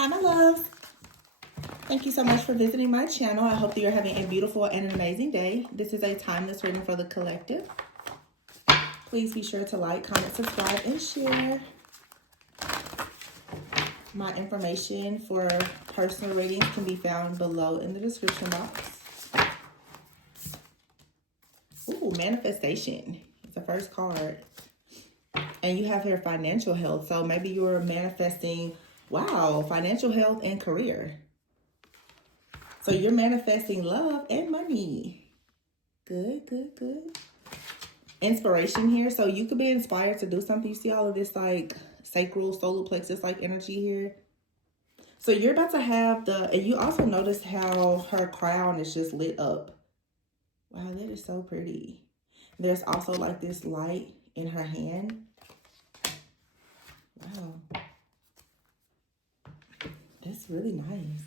Hi, my loves. Thank you so much for visiting my channel. I hope that you're having a beautiful and an amazing day. This is a timeless reading for the collective. Please be sure to like, comment, subscribe, and share. My information for personal readings can be found below in the description box. Ooh, manifestation. It's the first card. And you have here financial health. So maybe you're manifesting, wow, financial health and career. So you're manifesting love and money. Good, good, good. Inspiration here. So you could be inspired to do something. You see all of this like sacral, solar plexus like energy here. So you're about to have and you also notice how her crown is just lit up. Wow, that is so pretty. There's also like this light in her hand. Wow. That's really nice.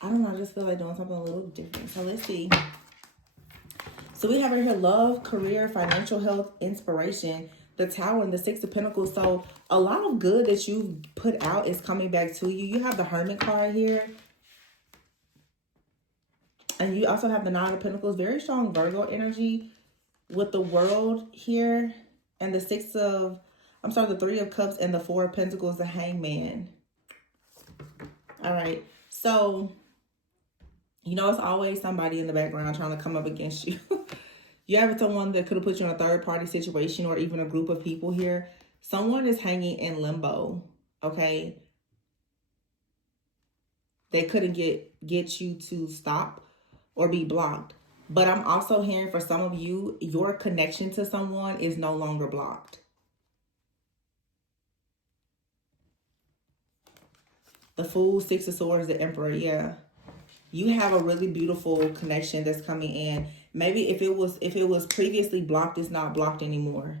I don't know, I just feel like doing something a little different. So let's see. So we have right here love, career, financial health, inspiration, the Tower, and the Six of Pentacles. So a lot of good that you've put out is coming back to you. You have the Hermit card here. And you also have the Nine of Pentacles. Very strong Virgo energy with the World here. And the the Three of Cups and the Four of Pentacles, the Hangman. All right. So, you know, it's always somebody in the background trying to come up against you. You have someone that could have put you in a third-party situation or even a group of people here. Someone is hanging in limbo, okay? They couldn't get you to stop or be blocked. But I'm also hearing for some of you, your connection to someone is no longer blocked. The Fool, Six of Swords, the Emperor, yeah. You have a really beautiful connection that's coming in. Maybe if it was previously blocked, it's not blocked anymore.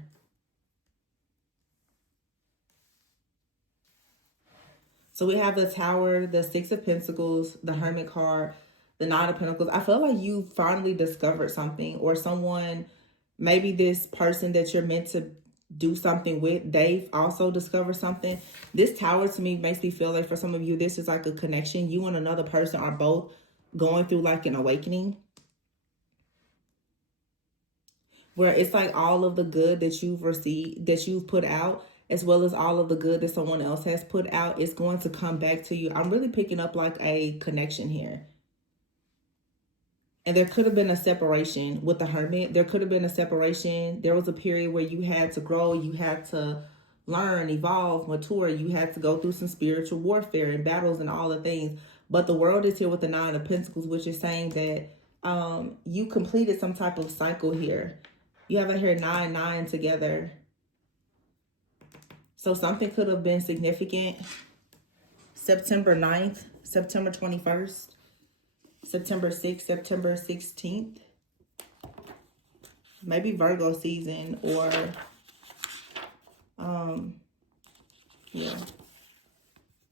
So we have the Tower, the Six of Pentacles, the Hermit card, the Nine of Pentacles. I feel like you finally discovered something, or someone, maybe this person that you're meant to do something with, they've also discovered something. This Tower to me makes me feel like for some of you, this is like a connection. You and another person are both going through like an awakening, where it's like all of the good that you've received, that you've put out, as well as all of the good that someone else has put out, is going to come back to you. I'm really picking up like a connection here. And there could have been a separation with the Hermit. There could have been a separation. There was a period where you had to grow, you had to learn, evolve, mature. You had to go through some spiritual warfare and battles and all the things. But the World is here with the Nine of Pentacles, which is saying that you completed some type of cycle here. You have it here 9-9 together. So something could have been significant. September 9th, September 21st, September 6th, September 16th. Maybe Virgo season, or yeah.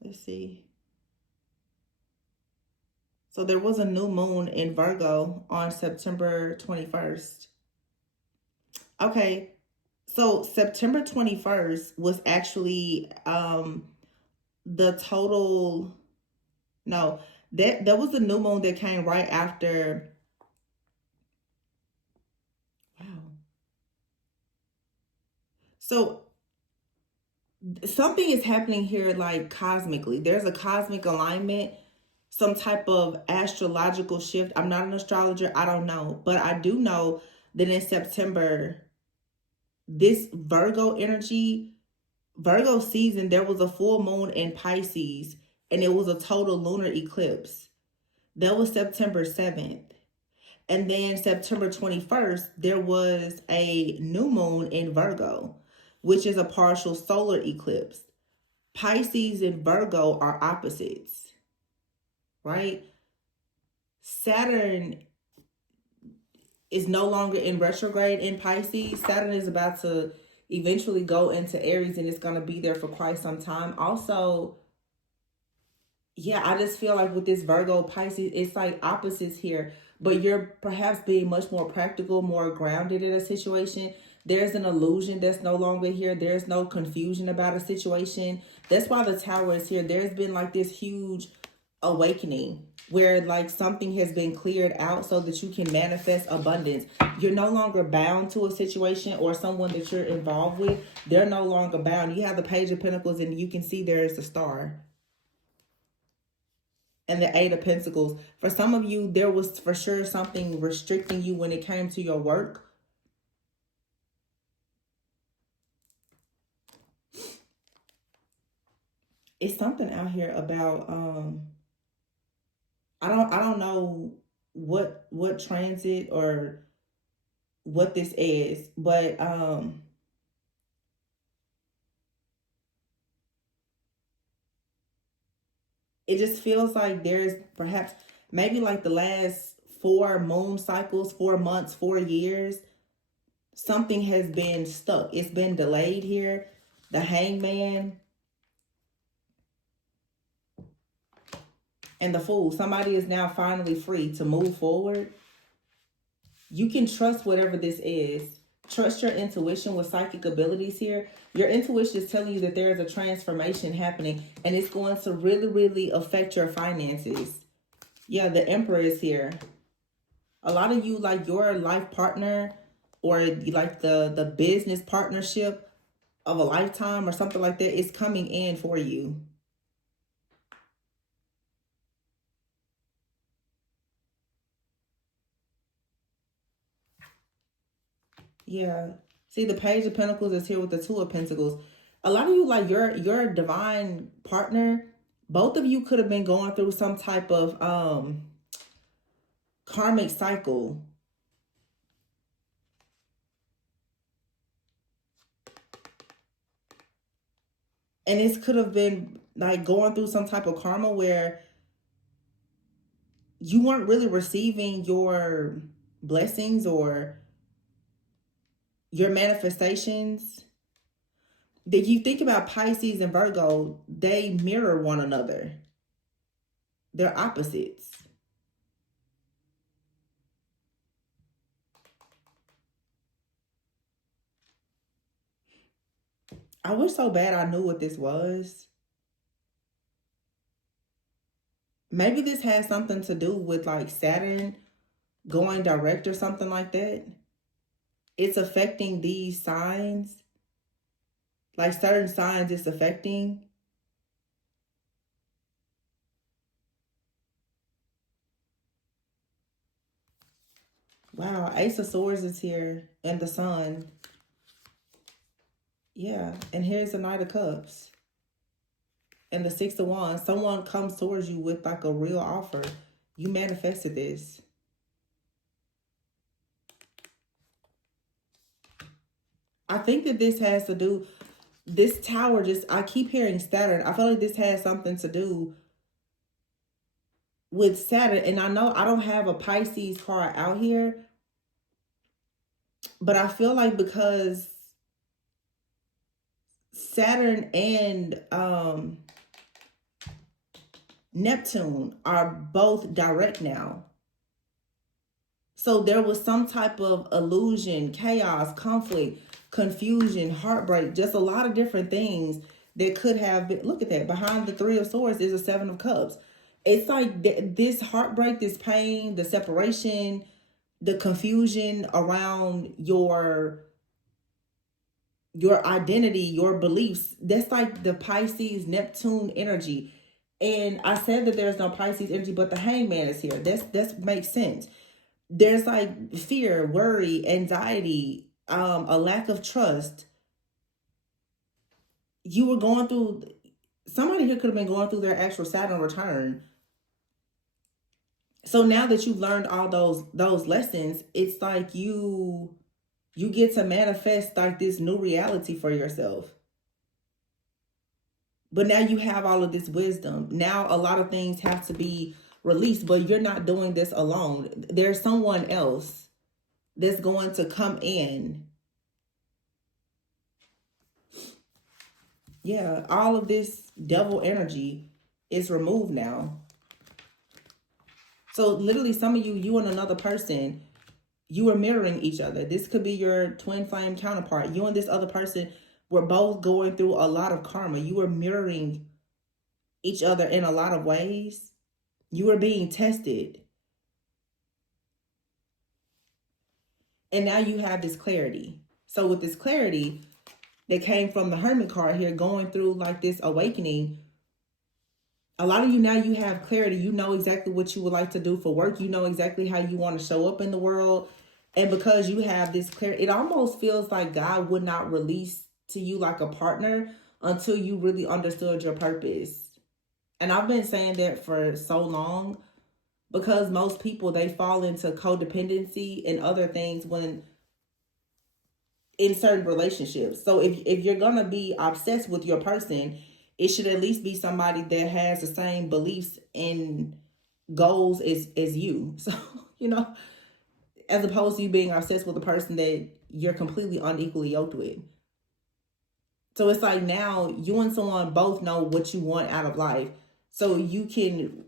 Let's see. So there was a new moon in Virgo on September 21st. Okay. So September 21st was actually the total, no, that was the new moon that came right after. Wow. So something is happening here like cosmically. There's a cosmic alignment, some type of astrological shift. I'm not an astrologer, I don't know, but I do know that in September, this Virgo energy, Virgo season, there was a full moon in Pisces, and it was a total lunar eclipse. That was September 7th. And then September 21st, there was a new moon in Virgo, which is a partial solar eclipse. Pisces and Virgo are opposites, right? Saturn is no longer in retrograde in Pisces. Saturn is about to eventually go into Aries, and it's going to be there for quite some time. Also, yeah, I just feel like with this Virgo Pisces, it's like opposites here, but you're perhaps being much more practical, more grounded in a situation. There's an illusion that's no longer here. There's no confusion about a situation. That's why the Tower is here. There's been like this huge awakening where like something has been cleared out so that you can manifest abundance. You're no longer bound to a situation or someone that you're involved with. They're no longer bound. You have the Page of Pentacles and you can see there's the Star and the Eight of Pentacles. For some of you, there was for sure something restricting you when it came to your work. It's something out here about I don't know what transit or what this is, but it just feels like there's perhaps maybe like the last 4 moon cycles, 4 months, 4 years, something has been stuck. It's been delayed here. The Hangman and the Fool. Somebody is now finally free to move forward. You can trust whatever this is. Trust your intuition with psychic abilities here. Your intuition is telling you that there is a transformation happening and it's going to really, really affect your finances. Yeah, the Emperor is here. A lot of you, like your life partner or like the business partnership of a lifetime or something like that is coming in for you. Yeah. See, the Page of Pentacles is here with the Two of Pentacles. A lot of you, like your divine partner, both of you could have been going through some type of karmic cycle. And this could have been like going through some type of karma where you weren't really receiving your blessings or your manifestations. That you think about Pisces and Virgo, they mirror one another. They're opposites. I wish so bad I knew what this was. Maybe this has something to do with like Saturn going direct or something like that. It's affecting these signs. Like certain signs it's affecting. Wow, Ace of Swords is here and the Sun. Yeah, and here's the Knight of Cups. And the Six of Wands. Someone comes towards you with like a real offer. You manifested this. I think that this has to do, this Tower just, I keep hearing Saturn. I feel like this has something to do with Saturn. And I know I don't have a Pisces card out here, but I feel like because Saturn and Neptune are both direct now. So there was some type of illusion, chaos, conflict, confusion, heartbreak, just a lot of different things that could have been. Look at that. Behind the Three of Swords is a Seven of Cups. It's like this heartbreak, this pain, the separation, the confusion around your identity, your beliefs. That's like the Pisces, Neptune energy. And I said that there's no Pisces energy, but the Hangman is here. That makes sense. There's like fear, worry, anxiety, a lack of trust. You were going through, somebody here could have been going through their actual Saturn return. So now that you've learned all those lessons, it's like you get to manifest like this new reality for yourself. But now you have all of this wisdom. Now a lot of things have to be released, but you're not doing this alone. There's someone else that's going to come in. Yeah, all of this devil energy is removed now. So literally some of you and another person, you are mirroring each other. This could be your twin flame counterpart. You and this other person were both going through a lot of karma. You were mirroring each other in a lot of ways. You were being tested. And now you have this clarity. So with this clarity that came from the Hermit card here, going through like this awakening, a lot of you now, you have clarity. You know exactly what you would like to do for work. You know exactly how you want to show up in the world. And because you have this clarity, it almost feels like God would not release to you like a partner until you really understood your purpose. And I've been saying that for so long, because most people, they fall into codependency and other things when in certain relationships. So if you're going to be obsessed with your person, it should at least be somebody that has the same beliefs and goals as you. So, as opposed to you being obsessed with a person that you're completely unequally yoked with. So it's like now you and someone both know what you want out of life. So you can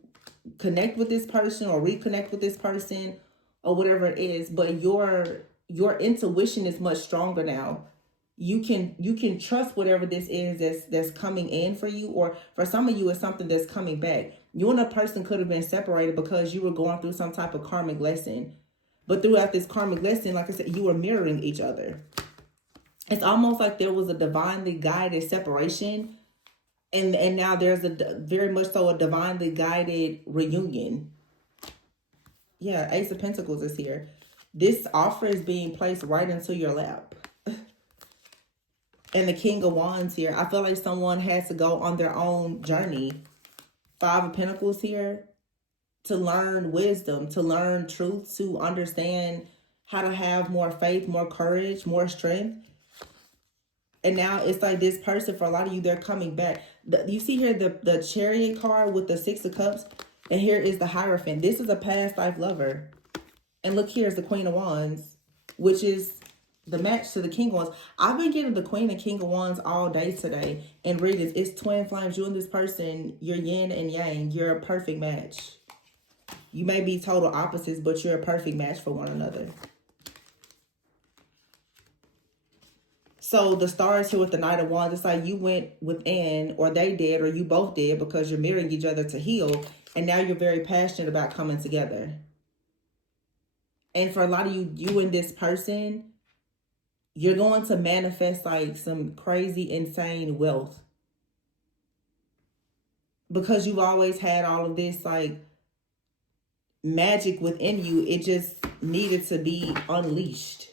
connect with this person or reconnect with this person or whatever it is, but your intuition is much stronger now. You can trust whatever this is that's coming in for you, or for some of you it's something that's coming back. You and a person could have been separated because you were going through some type of karmic lesson. But throughout this karmic lesson, like I said, you were mirroring each other. It's almost like there was a divinely guided separation. And now there's very much so a divinely guided reunion. Yeah, Ace of Pentacles is here. This offer is being placed right into your lap. And the King of Wands here. I feel like someone has to go on their own journey. Five of Pentacles here. To learn wisdom, to learn truth, to understand how to have more faith, more courage, more strength. And now it's like this person, for a lot of you, they're coming back. You see here the Chariot card with the Six of Cups. And here is the Hierophant. This is a past life lover. And look, here's the Queen of Wands, which is the match to the King of Wands. I've been getting the Queen and King of Wands all day today. And readings, it's twin flames. You and this person, you're yin and yang. You're a perfect match. You may be total opposites, but you're a perfect match for one another. So the stars here with the Knight of Wands, it's like you went within, or they did, or you both did, because you're mirroring each other to heal. And now you're very passionate about coming together. And for a lot of you, you and this person, you're going to manifest like some crazy, insane wealth. Because you've always had all of this like magic within you. It just needed to be unleashed.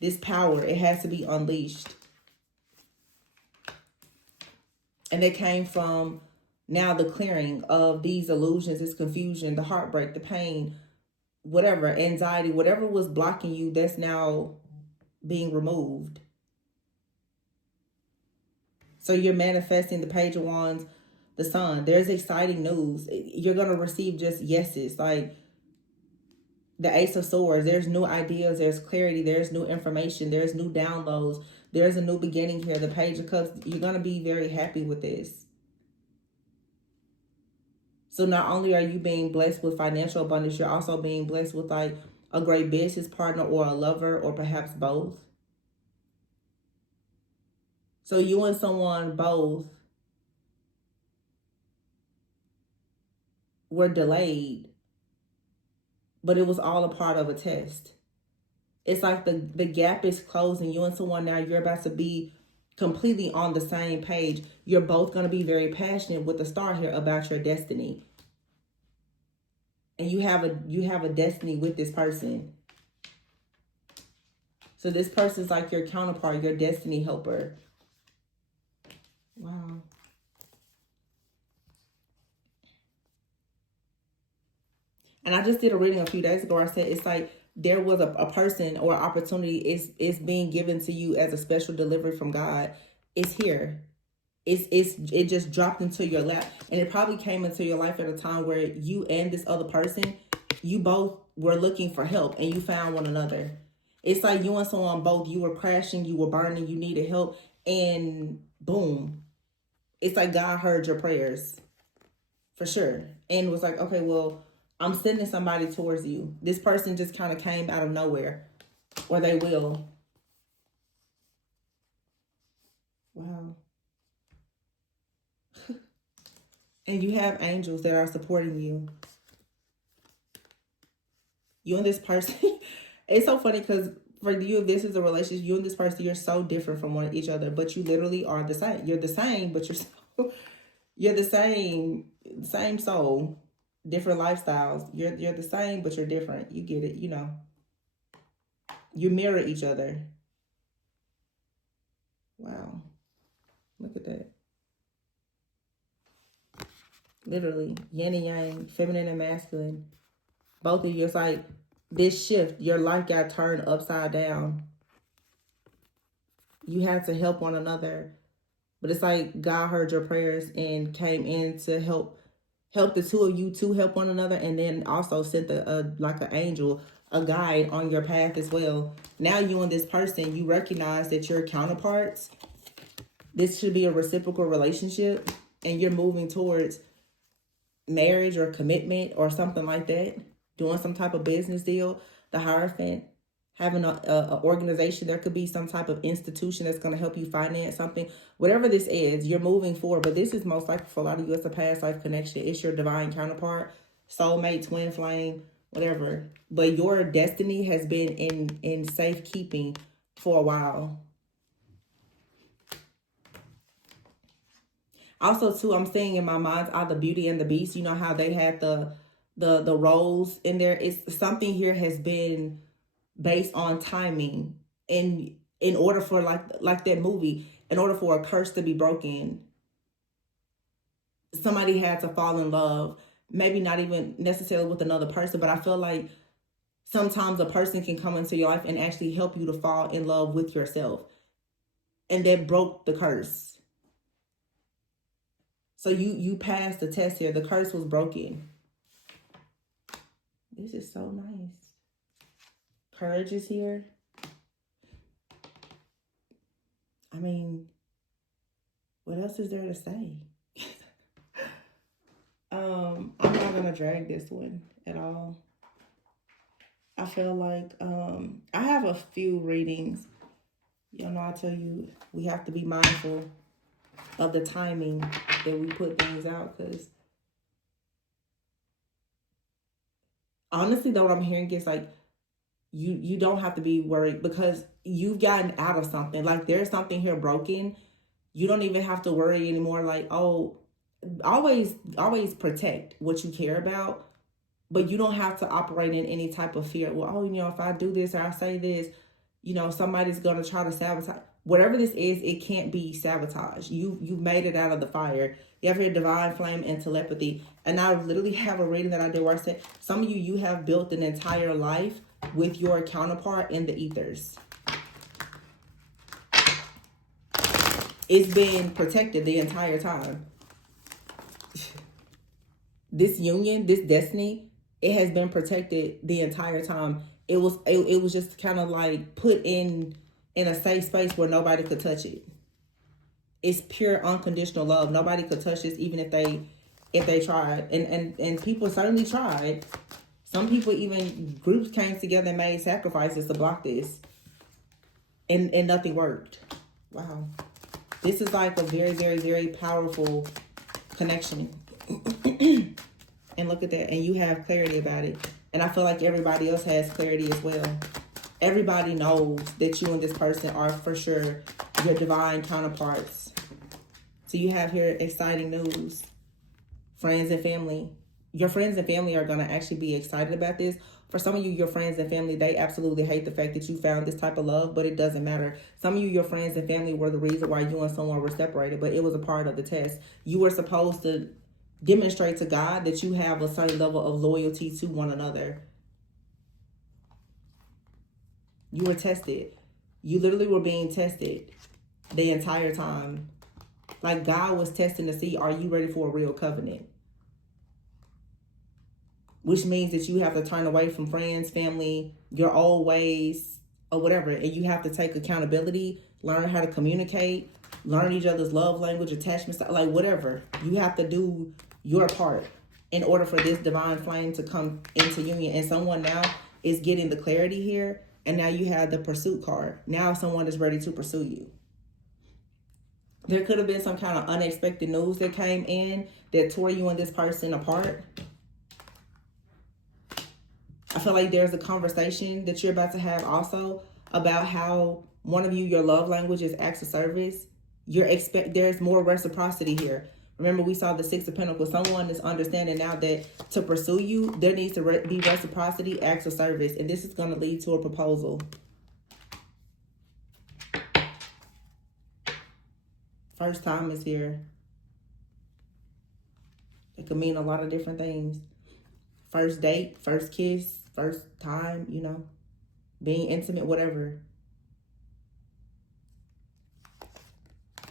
This power, it has to be unleashed. And it came from now the clearing of these illusions, this confusion, the heartbreak, the pain, whatever, anxiety, whatever was blocking you, that's now being removed. So you're manifesting the Page of Wands, the Sun. There's exciting news. You're going to receive just yeses, like the Ace of Swords. There's new ideas, there's clarity, there's new information, there's new downloads, there's a new beginning here. The Page of Cups, you're going to be very happy with this. So not only are you being blessed with financial abundance, you're also being blessed with like a great business partner or a lover, or perhaps both. So you and someone both were delayed, but it was all a part of a test. It's like the gap is closing. You and someone now, you're about to be completely on the same page. You're both going to be very passionate with the star here about your destiny. And you have a destiny with this person. So this person's like your counterpart, your destiny helper. Wow. And I just did a reading a few days ago. I said it's like there was a person or opportunity is being given to you as a special delivery from God. It's here. It just dropped into your lap. And it probably came into your life at a time where you and this other person, you both were looking for help and you found one another. It's like you and someone both, you were crashing, you were burning, you needed help, and boom. It's like God heard your prayers for sure. And was like, okay, well, I'm sending somebody towards you. This person just kind of came out of nowhere. Or they will. Wow. And you have angels that are supporting you. You and this person, it's so funny because for you, if this is a relationship, you and this person, you're so different from one each other, but you literally are the same. You're the same, but you're the same soul, different lifestyles. You're the same, but you're different. You get it, you know. You mirror each other. Wow. Look at that. Literally, yin and yang, feminine and masculine. Both of you, it's like this shift, your life got turned upside down. You had to help one another. But it's like God heard your prayers and came in to help the two of you to help one another, and then also sent like an angel, a guide on your path as well. Now you and this person, you recognize that you're counterparts. This should be a reciprocal relationship, and you're moving towards marriage or commitment or something like that. Doing some type of business deal. The Hierophant, having a organization. There could be some type of institution that's going to help you finance something. Whatever this is, you're moving forward. But this is most likely for a lot of you, it's a past life connection. It's your divine counterpart, soulmate, twin flame, whatever. But your destiny has been in safekeeping for a while. Also, too, I'm seeing in my mind's eye the Beauty and the Beast. You know how they had the roles in there. It's something here has been based on timing, and in order for like that movie, in order for a curse to be broken, somebody had to fall in love. Maybe not even necessarily with another person, but I feel like sometimes a person can come into your life and actually help you to fall in love with yourself, and that broke the curse. So you passed the test here. The curse was broken. This is so nice. Courage is here. I mean, what else is there to say? I'm not gonna drag this one at all. I feel like I have a few readings. You know, I tell you, we have to be mindful of the timing that we put things out, because honestly though, what I'm hearing is like you don't have to be worried, because you've gotten out of something. Like there's something here broken. You don't even have to worry anymore. Like, oh, always protect what you care about, but you don't have to operate in any type of fear. Well, oh, you know, if I do this or I say this, you know, somebody's gonna try to sabotage. Whatever this is, it can't be sabotage. You made it out of the fire. You have your divine flame and telepathy. And I literally have a reading that I did where I said, some of you have built an entire life with your counterpart in the ethers. It's been protected the entire time. This union, this destiny, it has been protected the entire time. It was just kind of like put in a safe space where nobody could touch it. It's pure unconditional love. Nobody could touch this, even if they tried. And people certainly tried. Some people, even groups came together and made sacrifices to block this. And nothing worked. Wow. This is like a very, very, very powerful connection. And look at that. And you have clarity about it. And I feel like everybody else has clarity as well. Everybody knows that you and this person are for sure your divine counterparts. So you have here exciting news. Friends and family. Your friends and family are going to actually be excited about this. For some of you, your friends and family, they absolutely hate the fact that you found this type of love, but it doesn't matter. Some of you, your friends and family were the reason why you and someone were separated, but it was a part of the test. You were supposed to demonstrate to God that you have a certain level of loyalty to one another. You were tested. You literally were being tested the entire time. Like God was testing to see, are you ready for a real covenant? Which means that you have to turn away from friends, family, your old ways, or whatever. And you have to take accountability, learn how to communicate, learn each other's love language, attachment style, like whatever. You have to do your part. in order for this divine flame to come into union. And someone now is getting the clarity here. And now you have the pursuit card. Now someone is ready to pursue you. There could have been some kind of unexpected news that came in that tore you and this person apart. I feel like there's a conversation that you're about to have also about how one of you, your love language is acts of service. There's more reciprocity here. Remember, we saw the Six of Pentacles. Someone is understanding now that to pursue you, there needs to be reciprocity, acts of service. And this is going to lead to a proposal. First time is here. It could mean a lot of different things. First date, first kiss, first time, you know, being intimate, whatever.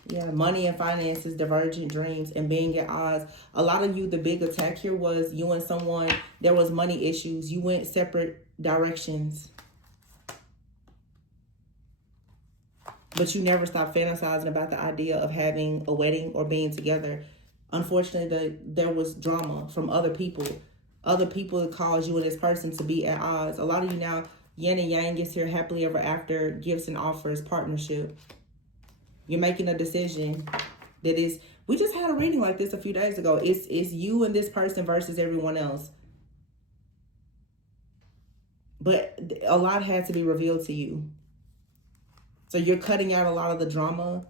Yeah, money and finances, divergent dreams, and being at odds. A lot of you, the big attack here was you and someone, there was money issues. You went separate directions. But you never stopped fantasizing about the idea of having a wedding or being together. Unfortunately, there was drama from other people. Other people that caused you and this person to be at odds. A lot of you now, yin and yang is here, happily ever after, gifts and offers, partnership. You're making a decision that is, we just had a reading like this a few days ago. It's you and this person versus everyone else. But a lot had to be revealed to you. So you're cutting out a lot of the drama.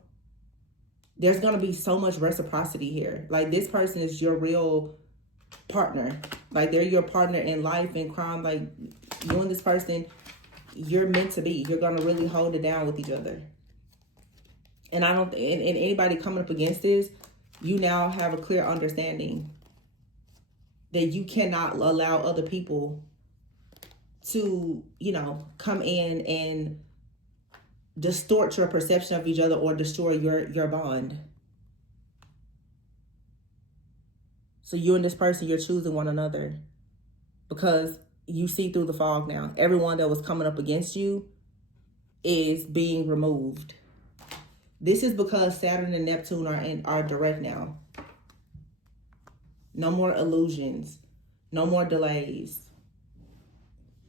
There's going to be so much reciprocity here. Like, this person is your real partner. Like, they're your partner in life and crime. Like, you and this person, you're meant to be. You're going to really hold it down with each other. And I don't, and anybody coming up against this, you now have a clear understanding that you cannot allow other people to, you know, come in and distort your perception of each other or destroy your bond. So you and this person, you're choosing one another because you see through the fog now. Everyone that was coming up against you is being removed. This is because Saturn and Neptune are direct now. No more illusions. No more delays.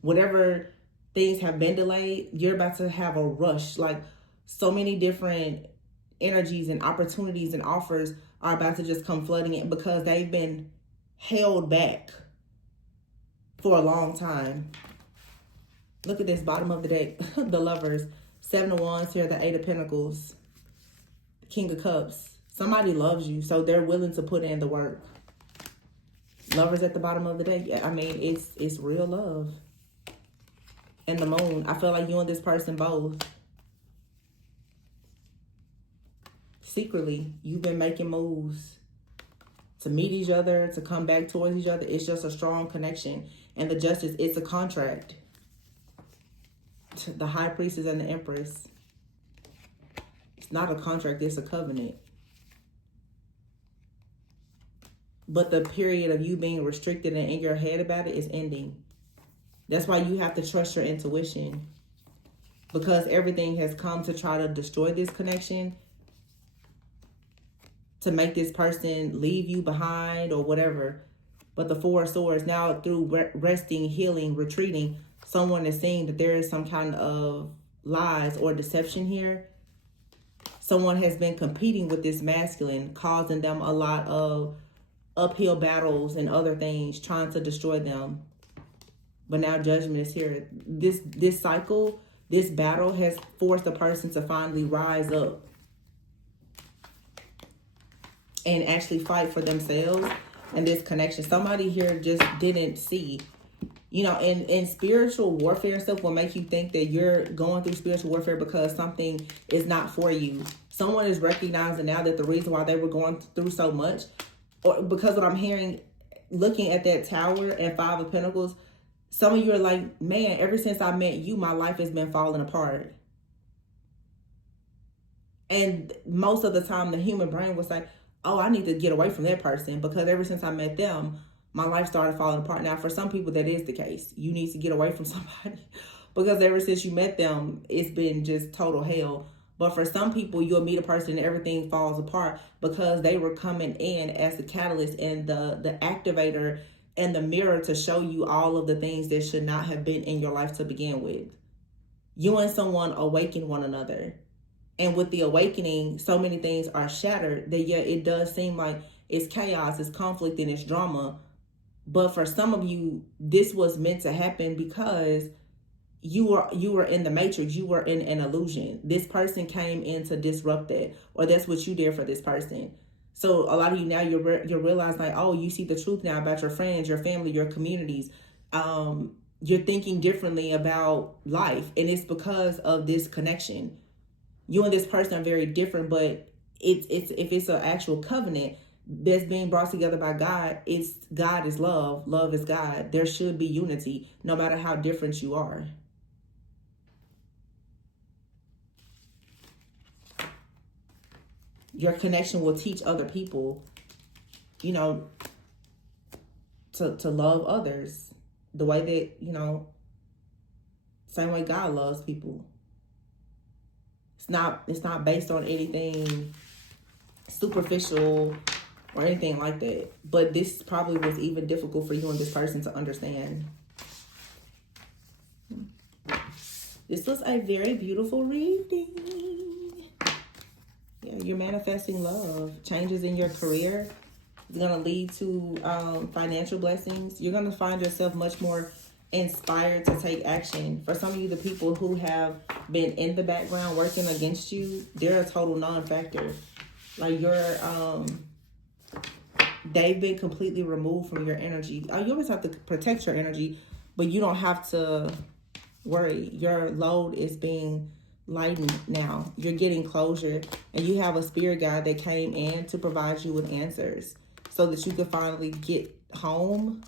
Whatever things have been delayed, you're about to have a rush. Like, so many different energies and opportunities and offers are about to just come flooding in because they've been held back for a long time. Look at this, bottom of the deck. The Lovers. 7 of Wands here, the 8 of Pentacles. King of Cups. Somebody loves you, so they're willing to put in the work. Lovers at the bottom of the deck. I mean, it's real love. And the Moon. I feel like you and this person both, secretly, you've been making moves to meet each other, to come back towards each other. It's just a strong connection. And the Justice, it's a contract. The High Priestess and the Empress. It's not a contract, it's a covenant. But the period of you being restricted and in your head about it is ending. That's why you have to trust your intuition. Because everything has come to try to destroy this connection. To make this person leave you behind or whatever. But the Four of Swords, now through resting, healing, retreating, someone is seeing that there is some kind of lies or deception here. Someone has been competing with this masculine, causing them a lot of uphill battles and other things, trying to destroy them. But now judgment is here. This cycle, this battle has forced a person to finally rise up and actually fight for themselves and this connection. Somebody here just didn't see. You know, in spiritual warfare and stuff will make you think that you're going through spiritual warfare because something is not for you. Someone is recognizing now that the reason why they were going through so much, or because what I'm hearing, looking at that Tower and 5 of Pentacles, some of you are like, man, ever since I met you, my life has been falling apart. And most of the time, the human brain was like, oh, I need to get away from that person because ever since I met them, my life started falling apart. Now, for some people, that is the case. You need to get away from somebody because ever since you met them, it's been just total hell. But for some people, you'll meet a person and everything falls apart because they were coming in as the catalyst and the activator and the mirror to show you all of the things that should not have been in your life to begin with. You and someone awaken one another. And with the awakening, so many things are shattered that, yeah, it does seem like it's chaos, it's conflict, and it's drama. But for some of you, this was meant to happen because you were in the matrix, you were in an illusion. This person came in to disrupt that, or that's what you did for this person. So a lot of you now, you're realizing like, oh, you see the truth now about your friends, your family, your communities. You're thinking differently about life, and it's because of this connection. You and this person are very different, but it's if it's an actual covenant that's being brought together by God, it's God is love, love is God. There should be unity, no matter how different you are. Your connection will teach other people, you know, to love others the way that, you know, same way God loves people. It's not based on anything superficial or anything like that. But this probably was even difficult for you and this person to understand. This was a very beautiful reading. Yeah, you're manifesting love. Changes in your career is going to lead to financial blessings. You're going to find yourself much more inspired to take action. For some of you, the people who have been in the background working against you, they're a total non-factor. Like they've been completely removed from your energy. You always have to protect your energy, but you don't have to worry. Your load is being lightened now. You're getting closure, and you have a spirit guide that came in to provide you with answers so that you can finally get home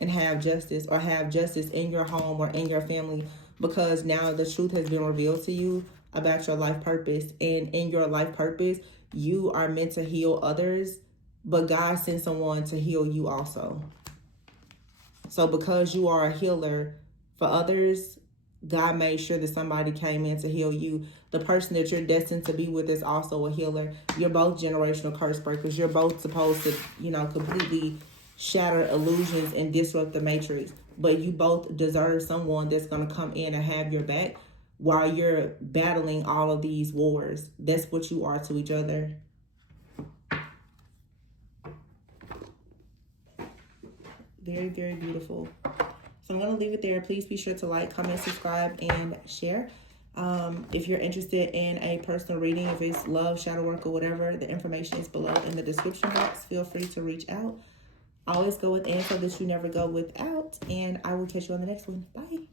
and have justice, or have justice in your home or in your family, because now the truth has been revealed to you about your life purpose. And in your life purpose, you are meant to heal others, but God sent someone to heal you also. So because you are a healer for others, God made sure that somebody came in to heal you. The person that you're destined to be with is also a healer. You're both generational curse breakers. You're both supposed to, you know, completely shatter illusions and disrupt the matrix. But you both deserve someone that's going to come in and have your back while you're battling all of these wars. That's what you are to each other. Very, very beautiful. So I'm going to leave it there. Please be sure to like, comment, subscribe, and share. If you're interested in a personal reading, if it's love, shadow work, or whatever, the information is below in the description box. Feel free to reach out. Always go within so that you never go without. And I will catch you on the next one. Bye.